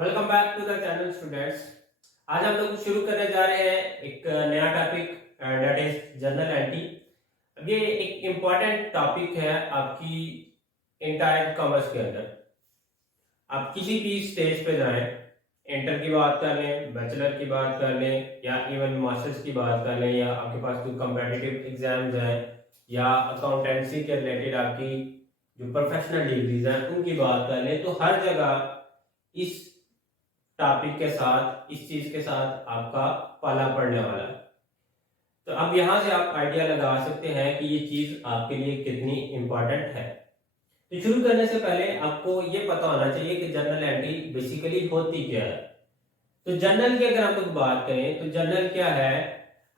Welcome back to the channel students. आज हम लोग शुरू करने जा रहे हैं एक नया topic that is journal entry. अब ये एक इम्पॉर्टेंट टॉपिक है आपकी इंटायर कॉमर्स के अंदर। आप किसी भी स्टेज पे जाएं, इंटर की बात कर लें, बैचलर की बात कर लें या इवन मास्टर्स की बात कर लें, या आपके पास जो कम्पिटिटिव एग्जाम्स हैं या अकाउंटेंसी के रिलेटेड आपकी जो प्रोफेशनल डिग्रीज हैं उनकी बात कर लें, तो हर जगह इस टॉपिक के साथ, इस चीज के साथ आपका पाला पड़ने वाला है। तो अब यहां से आप आइडिया लगा सकते हैं कि ये चीज आपके लिए कितनी इंपॉर्टेंट है। तो शुरू करने से पहले आपको ये पता होना चाहिए कि जर्नल एंट्री बेसिकली होती क्या है। तो जर्नल की अगर हम लोग बात करें तो जर्नल क्या है?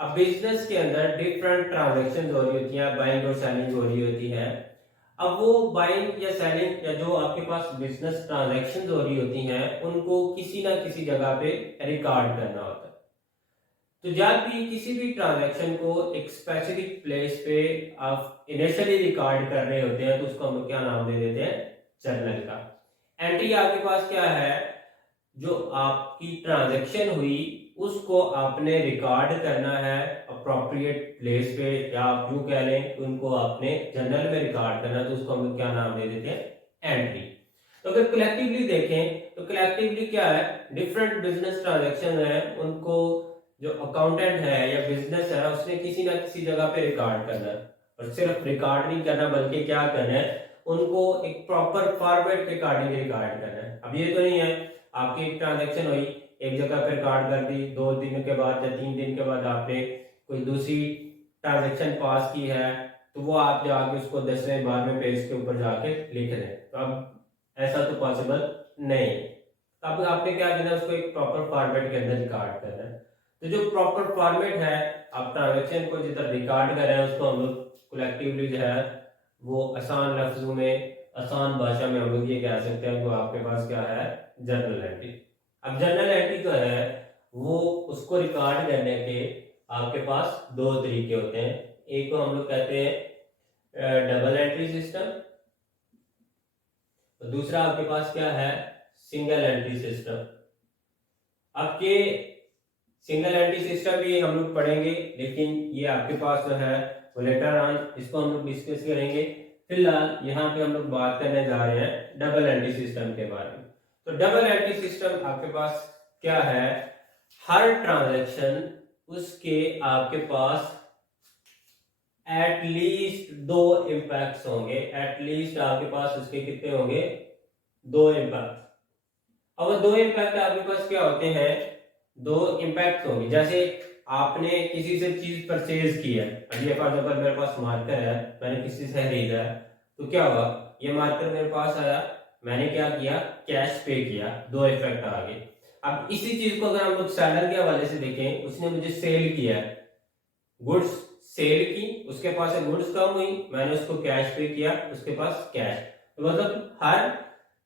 अब बिजनेस के अंदर डिफरेंट ट्रांजेक्शन हो रही होती है, बाइंग और सेलिंग हो रही होती है। अब वो बाइंग या सेलिंग या जो आपके पास बिजनेस ट्रांजैक्शन हो रही होती हैं उनको किसी ना किसी जगह पे रिकॉर्ड करना होता है। तो जब भी किसी भी ट्रांजैक्शन को एक स्पेसिफिक प्लेस पे आप इनिशियली रिकॉर्ड कर रहे होते हैं तो उसको हम लोग क्या नाम दे देते हैं? जर्नल का। एंट्री आपके पास क्या है? जो आपकी ट्रांजैक्शन हुई उसको आपने रिकॉर्ड करना है अप्रोप्रिएट प्लेस पे, या आप यूं कह लें उनको आपने जर्नल में रिकॉर्ड करना है, तो उसको हम लोग क्या नाम दे देते हैं? एंट्री। तो अगर कलेक्टिवली देखें तो कलेक्टिवली क्या है? डिफरेंट बिजनेस ट्रांजैक्शन है, उनको जो अकाउंटेंट है या बिजनेस है उसने किसी ना किसी जगह पे रिकॉर्ड करना है। और सिर्फ रिकॉर्ड नहीं करना बल्कि क्या करना है, उनको एक प्रॉपर फॉर्मेट के अकॉर्डिंग रिकॉर्ड करना है। अब ये तो नहीं है आपकी एक ट्रांजेक्शन हुई, एक जगह पे रिकॉर्ड कर दी, 2 दिन के बाद या 3 दिन के बाद आपने कोई दूसरी ट्रांजेक्शन पास की है तो वो आप जाके उसको 10वें 12वें पेज के ऊपर जाके लिख रहे हैं। तो अब ऐसा तो पॉसिबल नहीं है। अब आपने क्या करना है, उसको एक प्रॉपर फॉर्मेट के अंदर रिकॉर्ड करना है। तो जो प्रॉपर फॉर्मेट है, आप ट्रांजेक्शन को जितना रिकॉर्ड कर रहे हैं उसको हम लोग कलेक्टिवली जो है वो आसान लफ्जों में, आसान भाषा में हम लोग ये कह सकते हैं कि आपके पास क्या है? Journal entry. अब जर्नल एंट्री जो है वो उसको रिकॉर्ड करने के आपके पास दो तरीके होते हैं। एक को हम लोग कहते हैं डबल एंट्री सिस्टम, तो दूसरा आपके पास क्या है? Single entry system. आपके सिंगल एंट्री सिस्टम भी हम लोग पढ़ेंगे, लेकिन ये आपके पास जो है वो लेटर ऑन इसको हम लोग डिस्कस करेंगे। फिलहाल यहाँ पे हम लोग बात करने जा रहे हैं डबल एंट्री सिस्टम के बारे में। तो डबल एंट्री सिस्टम आपके पास क्या है? हर ट्रांजैक्शन उसके आपके पास एटलीस्ट 2 इम्पैक्ट्स होंगे। एटलीस्ट आपके पास उसके कितने होंगे? 2 इम्पैक्ट। अब वो 2 इम्पैक्ट आपके पास क्या होते हैं? 2 इम्पैक्ट होंगे। जैसे आपने किसी से चीज परचेज की है, अभी फॉर एग्जाम्पल मेरे पास मार्कर है, मैंने किसी से खरीदा है, तो क्या हुआ? ये मार्कर मेरे पास आया, मैंने क्या किया? कैश पे किया, 2 इफेक्ट आ गए। अब इसी चीज को अगर हम लोग सेलर के हवाले से देखें, उसने मुझे सेल किया, गुड्स सेल की, उसके पास से गुड्स कम हुई, मैंने उसको कैश पे किया, उसके पास कैश। तो मतलब हर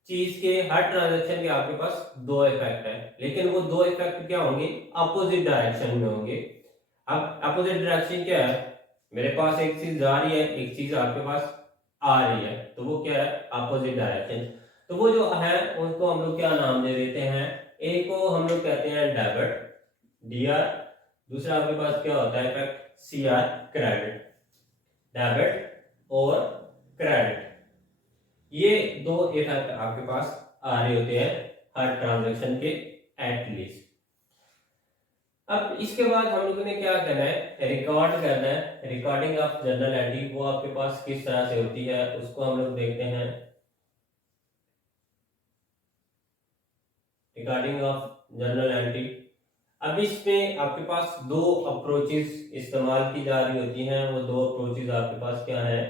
चीज के, हर ट्रांजैक्शन के आपके पास 2 इफेक्ट है, लेकिन वो 2 इफेक्ट क्या होंगे? अपोजिट डायरेक्शन में होंगे। अब अपोजिट डायरेक्शन क्या है? मेरे पास एक चीज जा रही है, एक चीज आपके पास आ रही है, तो वो क्या है? Opposite direction. तो वो जो है उसको हम लोग क्या नाम दे देते हैं? एक को हम लोग कहते हैं डेबिट, डीआर। दूसरा आपके पास क्या होता है इफेक्ट? CR, credit. डेबिट और क्रेडिट, ये 2 इफेक्ट आपके पास आ रहे होते हैं हर ट्रांजैक्शन के एटलीस्ट। अब इसके बाद हम लोगों ने क्या करना है? रिकॉर्ड करना है। रिकॉर्डिंग ऑफ जर्नल एंट्री वो आपके पास किस तरह से होती है उसको हम लोग देखते हैं। रिकॉर्डिंग ऑफ जर्नल एंट्री, अब इसमें आपके पास 2 अप्रोचेस इस्तेमाल की जा रही होती हैं। वो 2 अप्रोचेस आपके पास क्या है?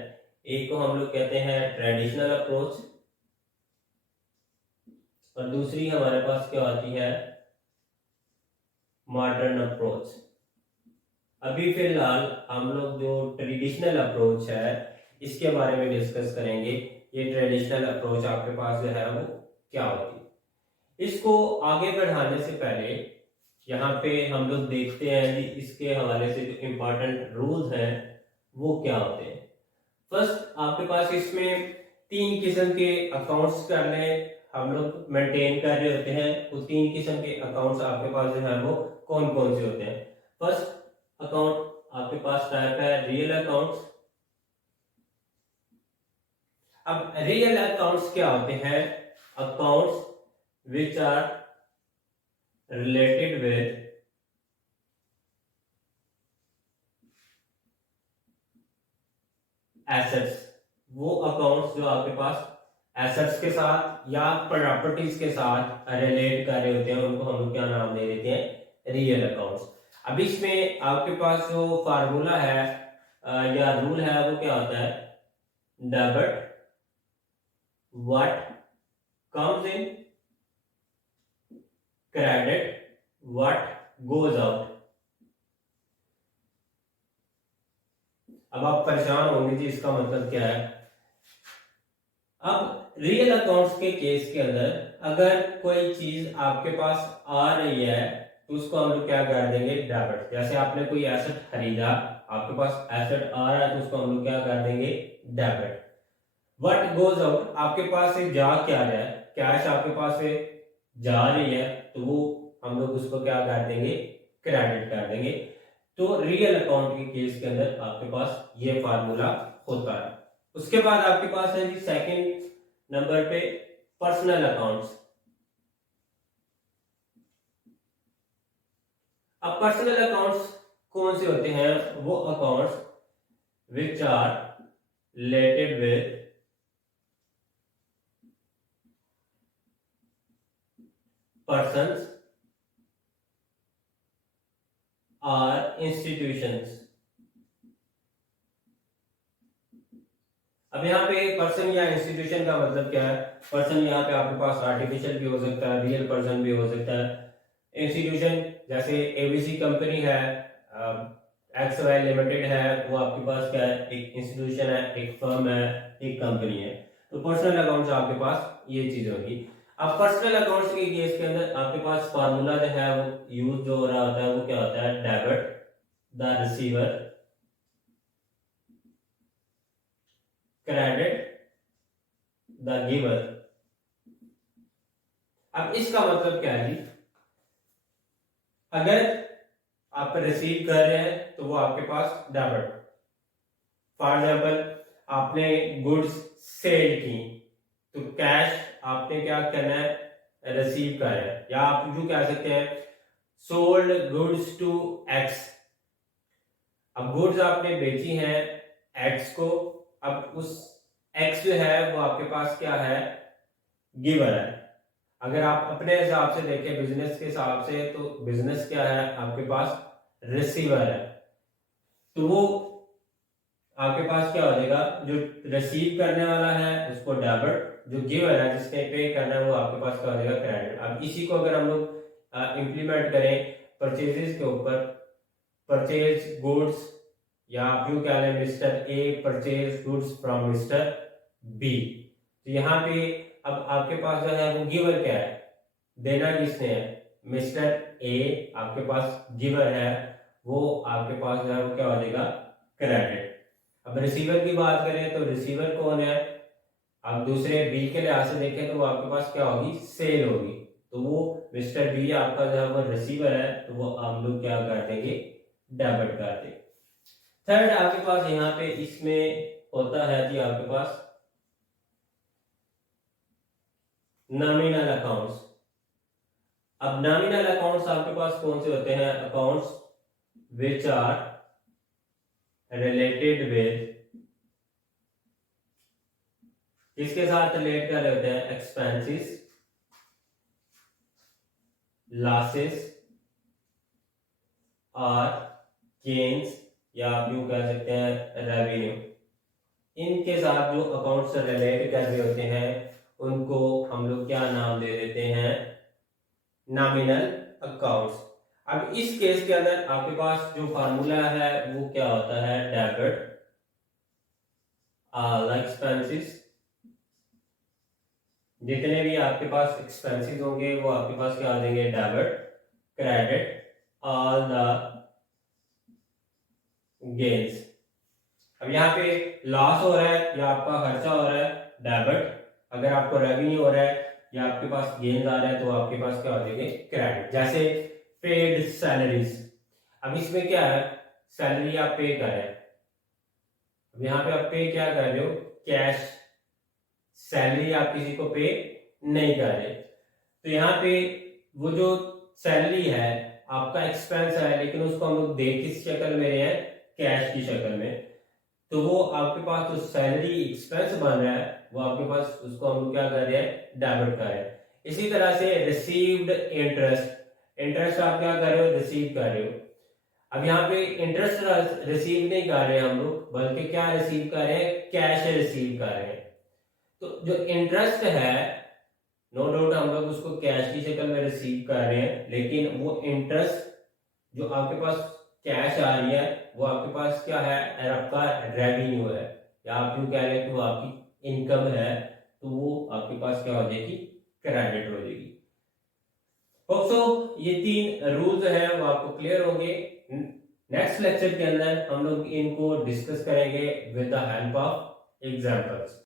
एक को हम लोग कहते हैं ट्रेडिशनल अप्रोच, और दूसरी हमारे पास क्या आती है? Modern approach. अभी फिलहाल हम लोग जो ट्रेडिशनल अप्रोच है इसके बारे में डिस्कस करेंगे। ये ट्रेडिशनल अप्रोच आपके पास जो है वो क्या होती है। इसको आगे बढ़ाने से पहले यहाँ पे हम लोग देखते हैं कि इसके हवाले से जो इम्पोर्टेंट रूल्स हैं वो क्या होते हैं। फर्स्ट आपके पास इसमें 3 किस्म के अकाउंट्स करने हम लोग मेंटेन कर रहे होते हैं, वो 3 किस्म के अकाउंट्स आपके पास जो है वो कौन कौन से होते हैं। फर्स्ट अकाउंट आपके पास टाइप है रियल अकाउंट्स। अब रियल अकाउंट्स क्या होते हैं? Accounts which are related with assets. वो अकाउंट्स जो आपके पास एसेट्स के साथ या प्रॉपर्टीज के साथ रिलेट कर रहे होते हैं, उनको हम लोग क्या नाम दे देते हैं? Real accounts. अब इसमें आपके पास जो फार्मूला है या रूल है वो क्या होता है? Debit what comes in, credit what goes out. अब आप परेशान होंगे जी इसका मतलब क्या है। अब रियल अकाउंट्स के केस के अंदर अगर कोई चीज आपके पास आ रही है तो उसको हम लोग क्या कर देंगे? डेबिट। जैसे आपने कोई एसेट खरीदा, आपके पास एसेट आ रहा है तो उसको हम लोग क्या कर देंगे? डेबिट। व्हाट गोज आउट, आपके पास से जा क्या रहा है, कैश आपके पास से जा रही है तो वो हम लोग उसको क्या कर देंगे? क्रेडिट कर देंगे। तो रियल अकाउंट के केस के अंदर आपके पास ये फार्मूला होता है। उसके बाद आपके पास है जी सेकंड नंबर पे पर्सनल अकाउंट्स। अब पर्सनल अकाउंट्स कौन से होते हैं? वो accounts which are related with persons और इंस्टीट्यूशंस। अब यहाँ पे पर्सन या इंस्टीट्यूशन का मतलब क्या है? पर्सन यहाँ पे आपके पास आर्टिफिशियल भी हो सकता है, रियल पर्सन भी हो सकता है। इंस्टीट्यूशन जैसे एबीसी कंपनी है, एक्स वाई लिमिटेड है, वो आपके पास क्या है? एक इंस्टीट्यूशन है, एक फर्म है, एक कंपनी है। तो पर्सनल अकाउंट्स आपके पास ये चीज होगी। अब पर्सनल अकाउंट्स के केस के अंदर आपके पास फार्मूला जो है वो यूज जो हो रहा होता है वो क्या होता है? Debit the receiver, credit the giver. अब इसका मतलब क्या है जी? अगर आप रिसीव कर रहे हैं तो वो आपके पास डेबिट। फॉर एग्जाम्पल आपने गुड्स सेल की तो कैश आपने क्या करना है? रिसीव करना है। या आप यूं कह सकते हैं सोल्ड गुड्स टू एक्स। अब गुड्स आपने बेची हैं एक्स को, अब उस एक्स जो है वो आपके पास क्या है? गिवर है। अगर आप अपने हिसाब से देखें बिजनेस के हिसाब से तो बिजनेस क्या है? आपके पास रिसीवर है। तो वो आपके पास क्या हो जाएगा? जो रिसीव करने वाला है उसको डेबिट, जो गिवर है जिसने पे करना है वो आपके पास क्या हो जाएगा? क्रेडिट। अब इसी को अगर हम लोग इंप्लीमेंट करें परचेजेस के ऊपर, परचेज गुड्स, या आप यूं कह लें mister A purchase goods from mister B. तो यहाँ पे अब आपके पास जो है वो गिवर क्या है? देना किसने है? मिस्टर ए आपके पास गिवर है, वो आपके पास जो है वो क्या हो जाएगा? क्रेडिट। अब रिसीवर की बात करें तो रिसीवर कौन है? आप दूसरे बी के लिहाज से देखें तो वो आपके पास क्या होगी? सेल होगी। तो वो मिस्टर बी आपका जो है वो रिसीवर है, तो वो हम लोग क्या कर देंगे? डेबिट कर देंगे। थर्ड आपके पास यहाँ पे इसमें होता है जी आपके पास नॉमिनल अकाउंट्स। अब नॉमिनल अकाउंट्स आपके पास कौन से होते हैं? Accounts which are related with, किसके साथ रिलेट कर रहे होते हैं? एक्सपेंसेस, लॉसेस और गेन्स, या आप यूं कह सकते हैं रेवेन्यू। इनके साथ जो अकाउंट से रिलेट कर रहे होते हैं उनको हम लोग क्या नाम दे देते हैं? Nominal accounts. अब इस केस के अंदर आपके पास जो फार्मूला है वो क्या होता है? डेबिट ऑल एक्सपेंसेस, जितने भी आपके पास एक्सपेंसेस होंगे वो आपके पास क्या आ जाएंगे? Debit. Credit all the gains. अब यहाँ पे लॉस हो रहा है या आपका खर्चा हो रहा है? डेबिट। अगर आपको रेवेन्यू हो रहा है या आपके पास गेन्स आ रहे हैं तो आपके पास क्या हो जाएंगे, क्रेडिट। जैसे पेड सैलरीज, अब इसमें क्या है, सैलरी आप पे कर रहे हैं, अब यहाँ पे आप पे क्या कर रहे हो, कैश, सैलरी आप किसी को पे नहीं कर रहे। तो यहाँ पे वो जो सैलरी है आपका एक्सपेंस है, लेकिन उसको हम लोग दे किस शक्ल में रहे हैं, कैश की शक्ल में। तो वो आपके पास जो सैलरी एक्सपेंस बन रहा है वो आपके पास, उसको हम लोग क्या कर रहे हैं, डेबिट कर रहे हैं। इसी तरह से रिसीव्ड इंटरेस्ट, इंटरेस्ट आप क्या कर रहे हो, रिसीव कर रहे हो। अब यहाँ पे इंटरेस्ट रिसीव नहीं कर रहे हम लोग, बल्कि क्या रिसीव कर रहे हैं, कैश रिसीव कर रहे हैं। तो जो इंटरेस्ट है, नो डाउट हम लोग उसको कैश की शक्ल में रिसीव कर रहे हैं, लेकिन वो इंटरेस्ट जो आपके पास कैश आ रही है वो आपके पास क्या है, आपका रेवेन्यू है, या आप यूं कह रहे हैं कि वो आपकी इनकम है, तो वो आपके पास क्या हो जाएगी, क्रेडिट हो जाएगी। होप्सो ये 3 रूल्स हैं वो आपको क्लियर होंगे। नेक्स्ट लेक्चर के अंदर हम लोग इनको डिस्कस करेंगे with the help of examples.